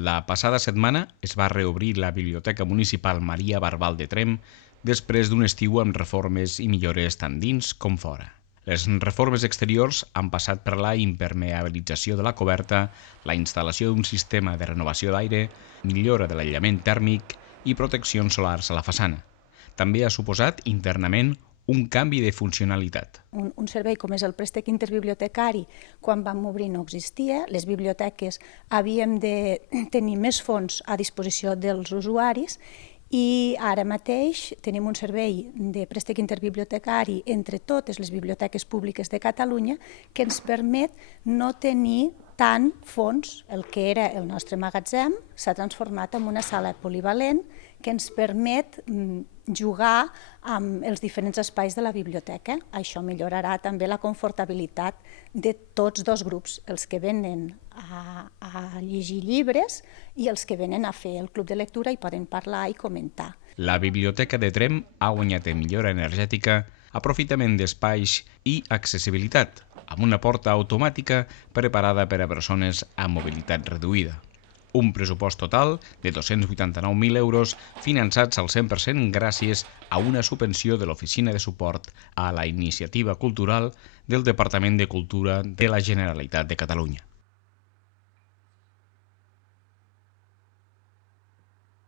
La passada setmana es va reobrir la Biblioteca Municipal Maria Barbal de Tremp després d'un estiu amb reformes i millores tant dins com fora. Les reformes exteriors han passat per la impermeabilització de la coberta, la instal·lació d'un sistema de renovació d'aire, millora de l'aïllament tèrmic i proteccions solars a la façana. També ha suposat internament un canvi de funcionalitat. Un servei com és el préstec interbibliotecari, quan vam obrir no existia. Les biblioteques havíem de tenir més fons a disposició dels usuaris i ara mateix tenim un servei de préstec interbibliotecari entre totes les biblioteques públiques de Catalunya que ens permet no tenir tant fons. El que era el nostre magatzem s'ha transformat en una sala polivalent que ens permet jugar amb els diferents espais de la biblioteca. Això millorarà també la confortabilitat de tots dos grups, els que venen a llegir llibres i els que venen a fer el club de lectura i poden parlar i comentar. La Biblioteca de Tremp ha guanyat en millora energètica, aprofitament d'espais i accessibilitat, amb una porta automàtica preparada per a persones amb mobilitat reduïda. Un pressupost total de 289.000 euros finançats al 100% gràcies a una subvenció de l'Oficina de Suport a la Iniciativa Cultural del Departament de Cultura de la Generalitat de Catalunya.